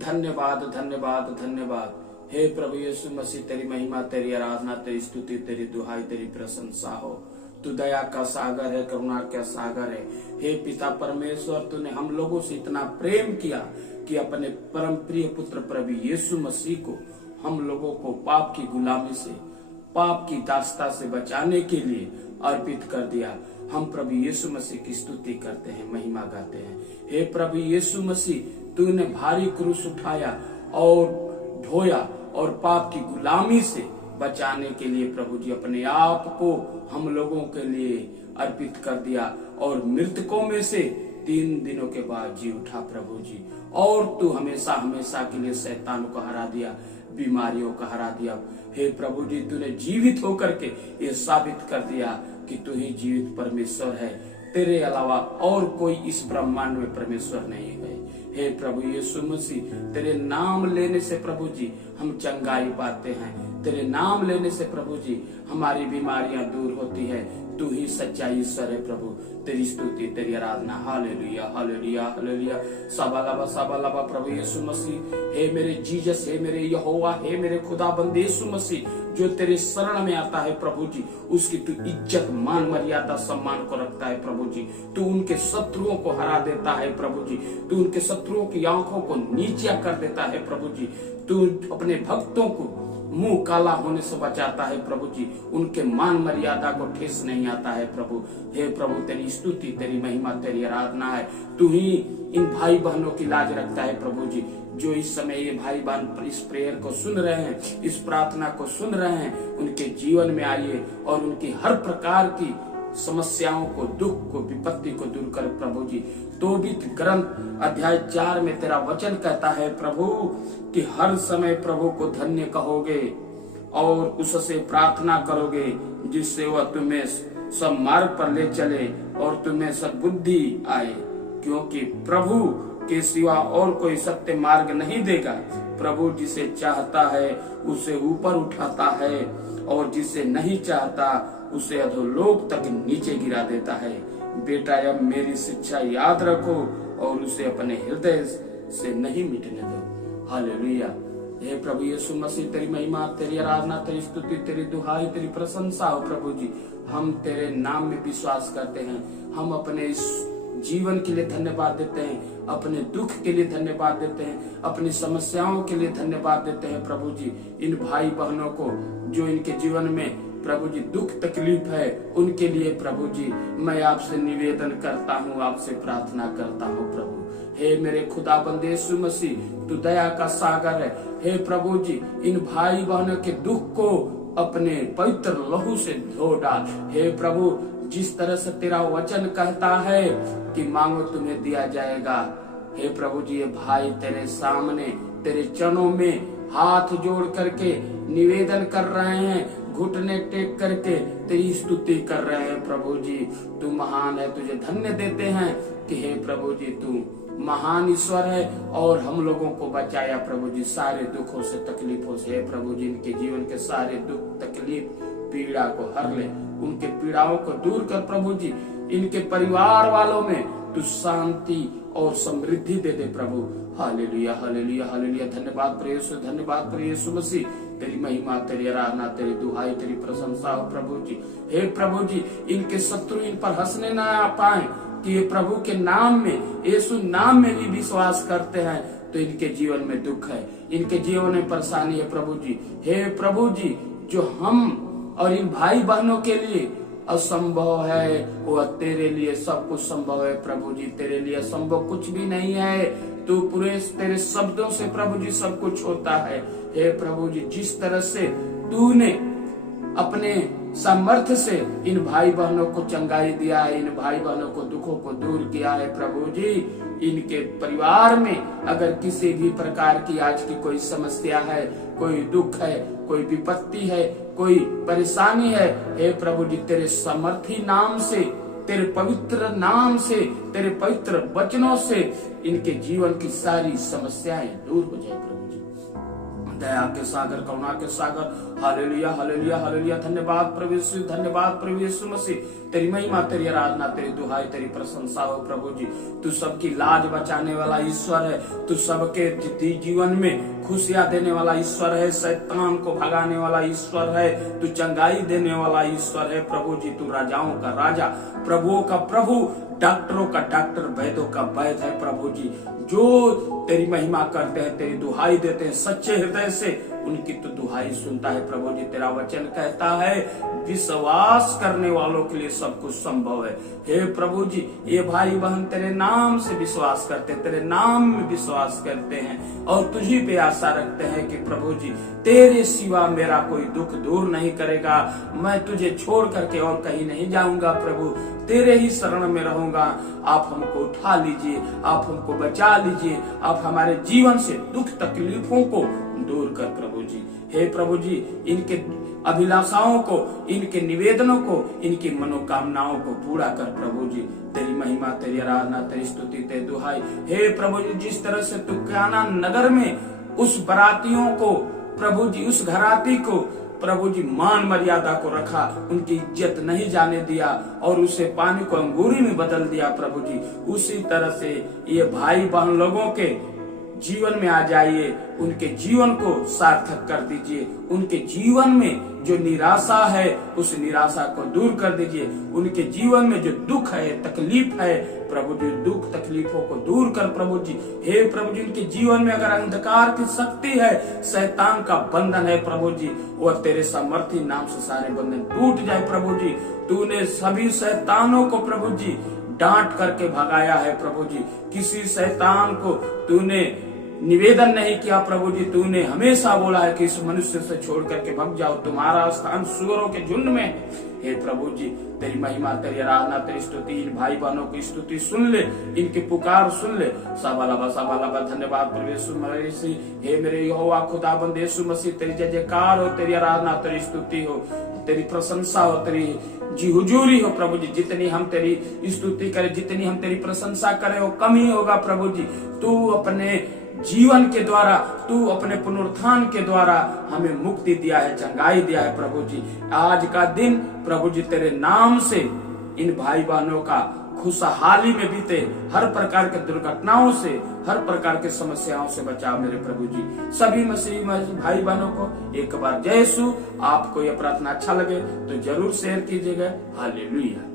धन्यवाद धन्यवाद धन्यवाद। हे प्रभु यीशु मसीह, तेरी महिमा, तेरी आराधना, तेरी स्तुति, तेरी दुहाई, तेरी प्रशंसा हो। तू दया का सागर है, करुणा का सागर है। हे पिता परमेश्वर, तूने हम लोगों से इतना प्रेम किया कि अपने परम प्रिय पुत्र प्रभु यीशु मसीह को हम लोगों को पाप की गुलामी से, पाप की दास्ता से बचाने के लिए अर्पित कर दिया। हम प्रभु यीशु मसीह की स्तुति करते हैं, महिमा गाते हैं। हे प्रभु यीशु मसीह, तूने भारी क्रूस उठाया और ढोया और पाप की गुलामी से बचाने के लिए प्रभु जी अपने आप को हम लोगों के लिए अर्पित कर दिया और मृतकों में से 3 दिनों के बाद जी उठा प्रभु जी। और तू हमेशा हमेशा के लिए शैतान को हरा दिया, बीमारियों को हरा दिया। हे प्रभु जी, तूने जीवित होकर के ये साबित कर दिया कि तू ही जीवित परमेश्वर है। तेरे अलावा और कोई इस ब्रह्मांड में परमेश्वर नहीं है। हे प्रभु यीशु मसीह, तेरे नाम लेने से प्रभु जी हम चंगाई पाते हैं। तेरे नाम लेने से प्रभु जी हमारी बीमारियां दूर होती है। तू ही सच्चा ईश्वर है प्रभु। तेरी स्तुति, तेरी आराधना। Hallelujah hallelujah hallelujah. साबालाबा साबालाबा प्रभु यीशु मसीह, हे मेरे जीसस, हे मेरे यहोवा, हे मेरे खुदाबंद यीशु मसीह, जो तेरे शरण में आता है प्रभु जी, उसकी तू इज्जत, मान, मर्यादा, सम्मान को रखता है प्रभु जी। तू उनके शत्रुओं को हरा देता है प्रभु जी। तू उनके शत्रुओं की आंखों को नीचा कर देता है प्रभु जी। तू अपने भक्तों को मुंह काला होने से बचाता है प्रभु जी। उनके मान मर्यादा को ठेस नहीं आता है प्रभु। हे प्रभु, तेरी स्तुति, तेरी महिमा, तेरी आराधना है। तू ही इन भाई बहनों की लाज रखता है प्रभु जी, जो इस समय ये भाई बहन इस प्रेयर को सुन रहे हैं, इस प्रार्थना को सुन रहे हैं। उनके जीवन में आइए और उनकी हर प्रकार की समस्याओं को, दुख को, विपत्ति को दूर कर प्रभु जी। तोबीत ग्रंथ अध्याय 4 में तेरा वचन कहता है प्रभु कि हर समय प्रभु को धन्य कहोगे और उससे प्रार्थना करोगे, जिससे वह तुम्हें सब मार्ग पर ले चले और तुम्हें सद्बुद्धि आए, क्योंकि प्रभु के सिवा और कोई सत्य मार्ग नहीं देगा। प्रभु जिसे चाहता है उसे ऊपर उठाता है और जिसे नहीं चाहता उसे अधोलोक तक नीचे गिरा देता है। बेटा, अब मेरी शिक्षा याद रखो और उसे अपने हृदय से नहीं मिटने दो। हालेलुया। हे प्रभु यीशु मसीह, तेरी महिमा, तेरी आराधना, तेरी स्तुति, तेरी दुहाई, तेरी प्रशंसा हो प्रभु जी। हम तेरे नाम में विश्वास करते हैं। हम अपने इस जीवन के लिए धन्यवाद देते हैं, अपने दुख के लिए धन्यवाद देते हैं, अपनी समस्याओं के लिए धन्यवाद देते हैं प्रभु जी। इन भाई बहनों को जो इनके जीवन में प्रभु जी दुख तकलीफ है, उनके लिए प्रभु जी मैं आपसे निवेदन करता हूँ, आपसे प्रार्थना करता हूँ प्रभु। हे मेरे खुदाबंद यीशु मसीह, तू दया का सागर है। हे प्रभु जी, इन भाई बहनों के दुख को अपने पवित्र लहू से धो डाल। हे प्रभु, जिस तरह से तेरा वचन कहता है कि मांगो तुम्हें दिया जाएगा। हे प्रभु जी, ये भाई तेरे सामने, तेरे चरणों में हाथ जोड़ करके निवेदन कर रहे हैं, घुटने टेक करके तेरी स्तुति कर रहे हैं प्रभु जी। तू महान है, तुझे धन्य देते हैं कि हे प्रभु जी तू महान ईश्वर है और हम लोगों को बचाया प्रभु जी सारे दुखों से, तकलीफों से। हे प्रभु जी, इनके जीवन के सारे दुख, तकलीफ, पीड़ा को हर ले, उनके पीड़ाओं को दूर कर प्रभु जी। इनके परिवार वालों में तू शांति और समृद्धि दे दे प्रभु। Hallelujah hallelujah hallelujah. धन्यवाद प्रभु यीशु, धन्यवाद प्रभु यीशु मसीह। तेरी महिमा, तेरी आराधना, तेरी दुहाई, तेरी प्रशंसा हो प्रभु जी। हे प्रभु जी, इनके शत्रु इन पर हंसने ना आ पाए कि ये प्रभु के नाम में, यीशु नाम में भी विश्वास करते हैं, तो इनके जीवन में दुख है, इनके जीवन में परेशानी है प्रभु जी। हे प्रभु जी, जो हम और इन भाई बहनों के लिए असंभव है, वह तेरे लिए सब कुछ संभव है प्रभु जी। तेरे लिए असंभव कुछ भी नहीं है। तू पूरे तेरे शब्दों से प्रभु जी सब कुछ होता है। हे प्रभु जी, जिस तरह से तूने अपने सामर्थ्य से इन भाई बहनों को चंगाई दिया है, इन भाई बहनों को दुखों को दूर किया है प्रभु जी। इनके परिवार में अगर किसी भी प्रकार की आज की कोई समस्या है, कोई दुख है, कोई विपत्ति है, कोई परेशानी है, हे प्रभु जी तेरे समर्थी नाम से, तेरे पवित्र नाम से, तेरे पवित्र वचनों से इनके जीवन की सारी समस्याएं दूर हो जाए प्रभु जी। दया के सागर, करुणा के सागर। Hallelujah hallelujah hallelujah. धन्यवाद प्रभु यीशु, धन्यवाद प्रभु यीशु मसीह। तेरी महिमा, तेरी आराधना, तेरी दुहाई, तेरी प्रशंसा हो प्रभु जी। तू सबकी लाज बचाने वाला ईश्वर है, तू सबके जीवन में खुशियां देने वाला ईश्वर है, शैतान को भगाने वाला ईश्वर है, तू चंगाई देने वाला ईश्वर है प्रभु जी। तू राजाओं का राजा, प्रभुओं का प्रभु, डॉक्टरों का डॉक्टर, वैद्यों का वैद्य है प्रभु जी। जो तेरी महिमा करते हैं, तेरी दुहाई देते हैं सच्चे हृदय से, उनकी तो दुहाई सुनता है प्रभु जी। तेरा वचन कहता है विश्वास करने वालों के लिए सब कुछ संभव है। हे प्रभु जी, ये भाई बहन तेरे नाम से विश्वास करते हैं, तेरे नाम में विश्वास करते हैं और तुझी पे आशा रखते हैं कि प्रभु जी तेरे सिवा मेरा कोई दुख दूर नहीं करेगा, मैं तुझे छोड़ करके और कहीं नहीं जाऊंगा प्रभु, तेरे ही शरण में रहूंगा। आप हमको उठा लीजिए, आप हमको बचा लीजिए, आप हमारे जीवन से दुख तकलीफों को दूर कर प्रभु जी। हे प्रभु जी, इनके अभिलाषाओं को, इनके निवेदनों को, इनकी मनोकामनाओं को पूरा कर प्रभु जी। तेरी महिमा, तेरी आराधना, तेरी स्तुति, तेरी दुहाई। हे प्रभु जी, जिस तरह से तू काना नगर में उस बरातियों को प्रभु जी, उस घराती को प्रभु जी मान मर्यादा को रखा, उनकी इज्जत नहीं जाने दिया और उसे पानी को अंगूरी में बदल दिया प्रभु जी, उसी तरह से ये भाई बहन लोगों के जीवन में आ जाइए, उनके जीवन को सार्थक कर दीजिए, उनके जीवन में जो निराशा है उस निराशा को दूर कर दीजिए, उनके जीवन में जो दुख है, तकलीफ है प्रभु जी, दुख तकलीफों को दूर कर प्रभु जी। हे प्रभु जी, उनके जीवन में अगर अंधकार की शक्ति है, शैतान का बंधन है प्रभु जी, और तेरे सामर्थी नाम से सारे बंधन टूट जाए प्रभु जी। तूने सभी शैतानों को प्रभु जी डांट करके भगाया है प्रभु जी, किसी शैतान को तूने निवेदन नहीं किया प्रभु जी। तूने हमेशा बोला है कि इस मनुष्य से छोड़ करके भाग जाओ, तुम्हारा स्थान सुअरों के झुंड में है। हे प्रभु जी, तेरी महिमा, तेरी आराधना, तेरी स्तुति, इन भाई बहनों की स्तुति सुन ले, इनकी पुकार सुन ले। साबाला धन्यवाद प्रभु यीशु मसीह। हे मेरे यहोवा खुदाबंद यीशु मसीह, तेरी जय जयकार हो, तेरी आराधना, तेरी स्तुति हो, तेरी प्रशंसा हो, तेरी जी हुजूरी हो प्रभु जी। जितनी हम तेरी स्तुति करें, जितनी हम तेरी प्रशंसा करें, वो कम ही होगा प्रभु जी। तू अपने जीवन के द्वारा, तू अपने पुनरुत्थान के द्वारा हमें मुक्ति दिया है, चंगाई दिया है प्रभु जी। आज का दिन प्रभु जी तेरे नाम से इन भाई बहनों का खुशहाली में बीते, हर प्रकार के दुर्घटनाओं से, हर प्रकार के समस्याओं से बचाओ मेरे प्रभु जी। सभी मसीह भाई बहनों को एक बार जय यीशु। आपको यह प्रार्थना अच्छा लगे तो जरूर शेयर कीजिएगा। हालेलुया।